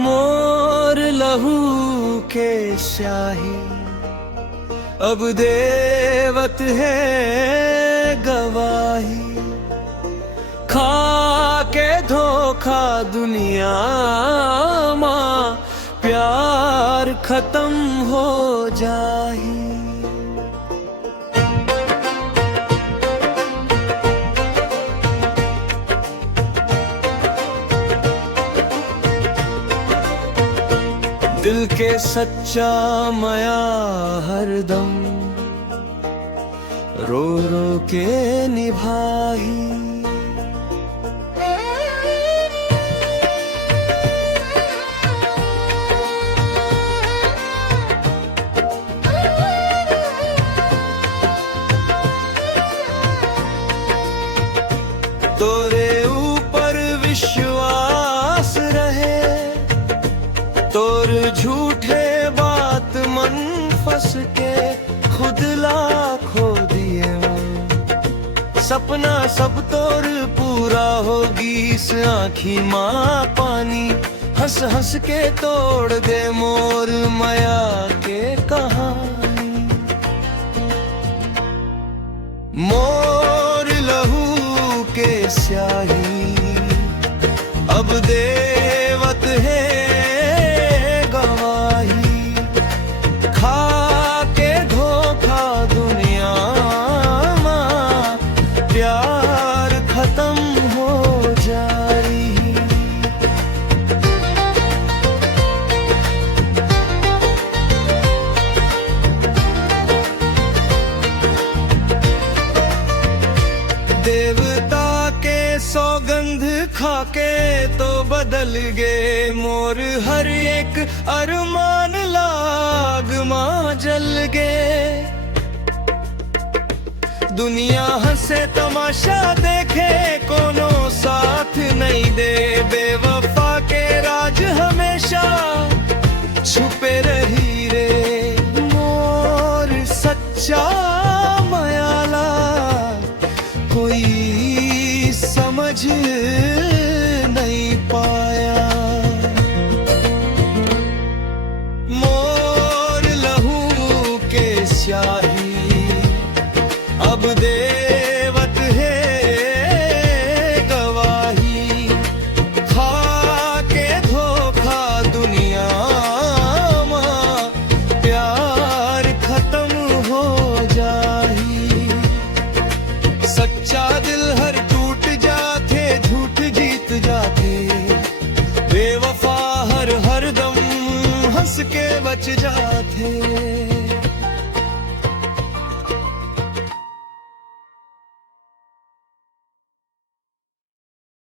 मोर लहू के स्याही अब देवत है गवाही। खा के धोखा दुनिया मां प्यार खत्म हो जाही। दिल के सच्चा माया हरदम रो रो के निभाही। तोरे ऊपर विश्वास रहे, तोर झूठे बात मन फंस के खुद लाखो दिए। सपना सब तोर पूरा होगी इस आँखी माँ पानी। हंस हंस के तोड़ दे मोर माया के कहानी। मोर लहू के स्याही अब देवत है गवाही। खा के धोखा दुनिया मां प्यार खत्म हो जारी। देवता के सौगंध खाके तो बदल गए मोर हर एक अरमान लाग मां जल गए। दुनिया हंसे तमाशा देखे कोनो साथ नहीं दे। बेवफा के राज हमेशा छुपे रही रे। मोर सच्चा मायाला कोई समझ नहीं पाया। मोर लहू के स्याही अब देवत है गवाही। खा के धोखा दुनिया मां प्यार खत्म हो जाही। सच्चा दिल हर टूट जाते, झूठ जीत जाते। बेवफा हर दम हंस के बच जाते।